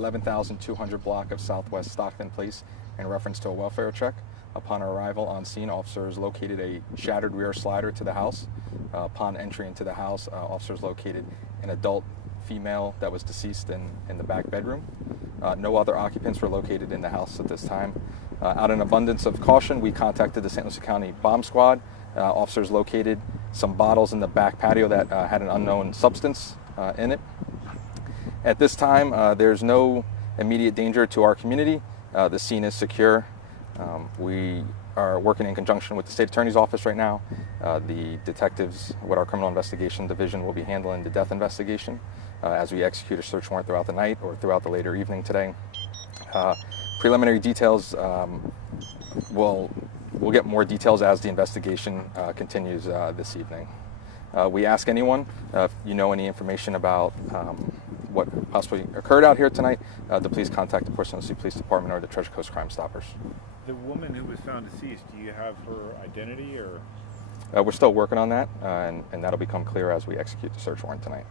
11,200 block of Southwest Stockton Place in reference to a welfare check. Upon our arrival on scene, officers located a shattered rear slider to the house. Upon entry into the house, officers located an adult female that was deceased in the back bedroom. No other occupants were located in the house at this time. Out of an abundance of caution, we contacted the St. Lucie County Bomb Squad. Officers located some bottles in the back patio that had an unknown substance in it. At this time, there's no immediate danger to our community. The scene is secure. We are working in conjunction with the State Attorney's Office right now. The detectives with our Criminal Investigation Division will be handling the death investigation as we execute a search warrant throughout the night or throughout the later evening today. Preliminary details, we'll get more details as the investigation continues this evening. We ask anyone, if you know any information about what possibly occurred out here tonight, to please contact the Port St. Lucie Police Department or the Treasure Coast Crime Stoppers. The woman who was found deceased, do you have her identity or? We're still working on that, and that'll become clear as we execute the search warrant tonight.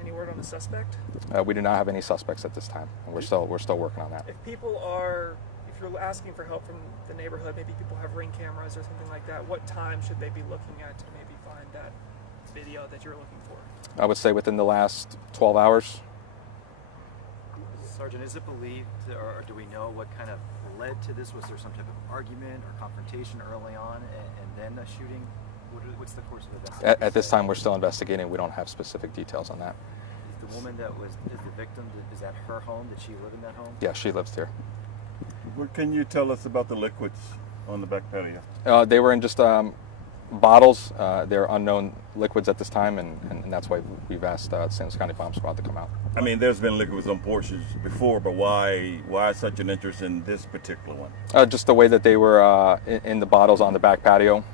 Any word on the suspect? We do not have any suspects at this time, and we're still working on that. If you're asking for help from the neighborhood, maybe people have Ring cameras or something like that, what time should they be looking at to maybe find that video that you're looking for? I would say within the last 12 hours. Sergeant, is it believed, or do we know what kind of led to this? Was there some type of argument or confrontation early on and then a shooting? What's the course of events? At this time, we're still investigating. We don't have specific details on that. Is the woman that is the victim, is that her home? Did she live in that home? Yeah, she lives here. What can you tell us about the liquids on the back patio? They were in just bottles. They're unknown liquids at this time, and that's why we've asked St. Lucie County Bomb Squad to come out. I mean, there's been liquids on Porsches before, but why such an interest in this particular one? Just the way that they were in the bottles on the back patio.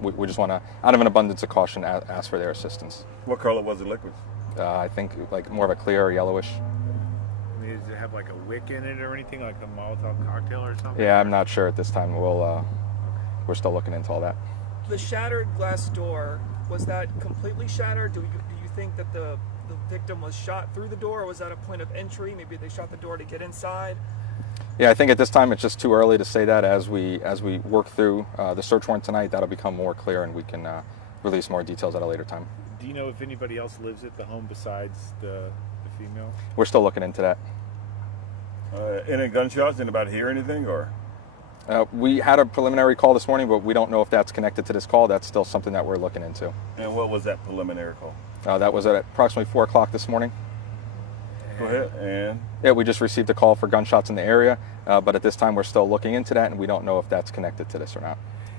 We just want to, out of an abundance of caution, ask for their assistance. What color was the liquids? I think like more of a clear or yellowish. I mean, does it have like a wick in it or anything, like a Molotov cocktail or something? Yeah, I'm not sure at this time. We're still looking into all that. The shattered glass door, was that completely shattered? Do you think that the victim was shot through the door, or was that a point of entry? Maybe they shot the door to get inside? Yeah, I think at this time it's just too early to say that. As we work through the search warrant tonight, that'll become more clear, and we can release more details at a later time. Do you know if anybody else lives at the home besides the female? We're still looking into that. Any gunshots? Anybody hear anything, or? We had a preliminary call this morning, but we don't know if that's connected to this call. That's still something that we're looking into. And what was that preliminary call? That was at approximately 4 o'clock this morning. Go ahead. And? Yeah, we just received a call for gunshots in the area, but at this time we're still looking into that, and we don't know if that's connected to this or not.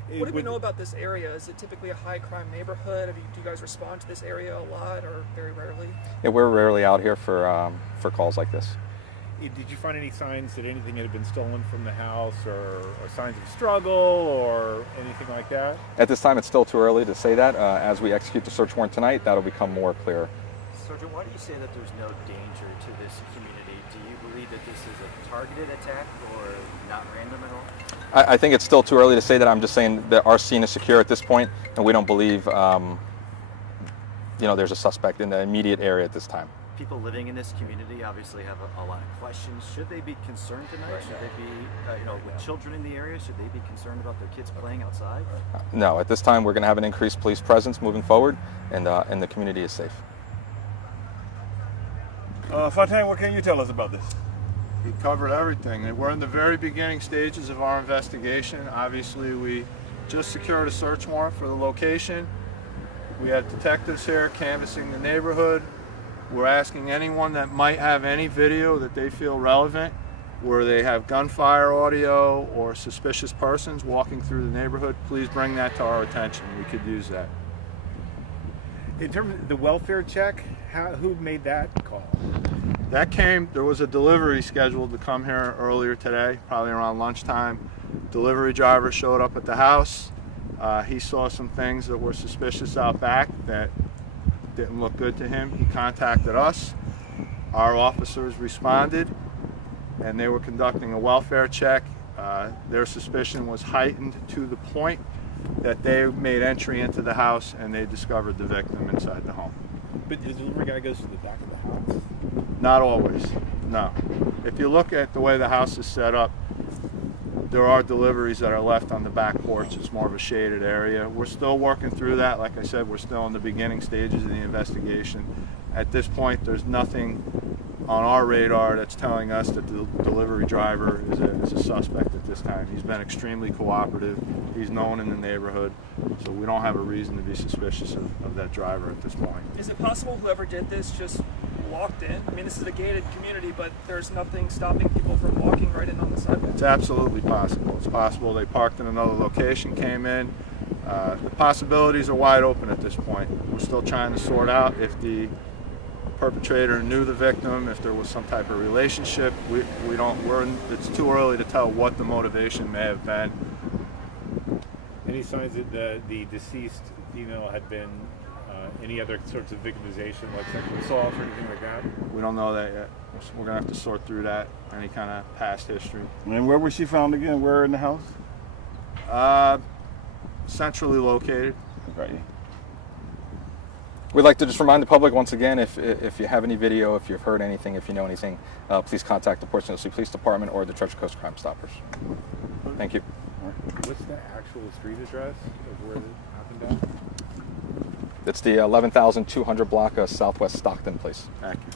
What do we know about this area? Is it typically a high crime neighborhood? Do you guys respond to this area a lot, or very rarely? Yeah, we're rarely out here for calls like this. Did you find any signs that anything had been stolen from the house, or signs of struggle, or anything like that? At this time, it's still too early to say that. As we execute the search warrant tonight, that'll become more clear. Sergeant, why do you say that there's no danger to this community? Do you believe that this is a targeted attack or not random at all? I think it's still too early to say that. I'm just saying that our scene is secure at this point, and we don't believe there's a suspect in the immediate area at this time. People living in this community obviously have a lot of questions. Should they be concerned tonight? Right. Should they be, with children in the area, should they be concerned about their kids playing outside? No, at this time we're going to have an increased police presence moving forward, and the community is safe. Fontaine, what can you tell us about this? We covered everything. We're in the very beginning stages of our investigation. Obviously, we just secured a search warrant for the location. We have detectives here canvassing the neighborhood. We're asking anyone that might have any video that they feel relevant, where they have gunfire audio or suspicious persons walking through the neighborhood, please bring that to our attention. We could use that. In terms of the welfare check, who made that call? There was a delivery scheduled to come here earlier today, probably around lunchtime. Delivery driver showed up at the house. He saw some things that were suspicious out back that didn't look good to him. He contacted us. Our officers responded, and they were conducting a welfare check. Their suspicion was heightened to the point that they made entry into the house and they discovered the victim inside the home. But the delivery guy goes to the back of the house? Not always. No. If you look at the way the house is set up, there are deliveries that are left on the back porch. It's more of a shaded area. We're still working through that. Like I said, we're still in the beginning stages of the investigation. At this point, there's nothing on our radar that's telling us that the delivery driver is a suspect at this time. He's been extremely cooperative. He's known in the neighborhood, so we don't have a reason to be suspicious of that driver at this point. Is it possible whoever did this just walked in? I mean, this is a gated community, but there's nothing stopping people from walking right in on the sidewalk. It's absolutely possible. It's possible they parked in another location, came in. The possibilities are wide open at this point. We're still trying to sort out if the perpetrator knew the victim, if there was some type of relationship. It's too early to tell what the motivation may have been. Any signs that the deceased female had been any other sorts of victimization, like sexual assault or anything like that? We don't know that yet. We're gonna have to sort through that, any kind of past history. And where was she found again? Where in the house? Centrally located. Okay. We'd like to just remind the public once again, if you have any video, if you've heard anything, if you know anything, please contact the Port St. Lucie Police Department or the Treasure Coast Crime Stoppers. Thank you. What's the actual street address of where it happened at? It's the 11,200 block of Southwest Stockton Place. Accurate.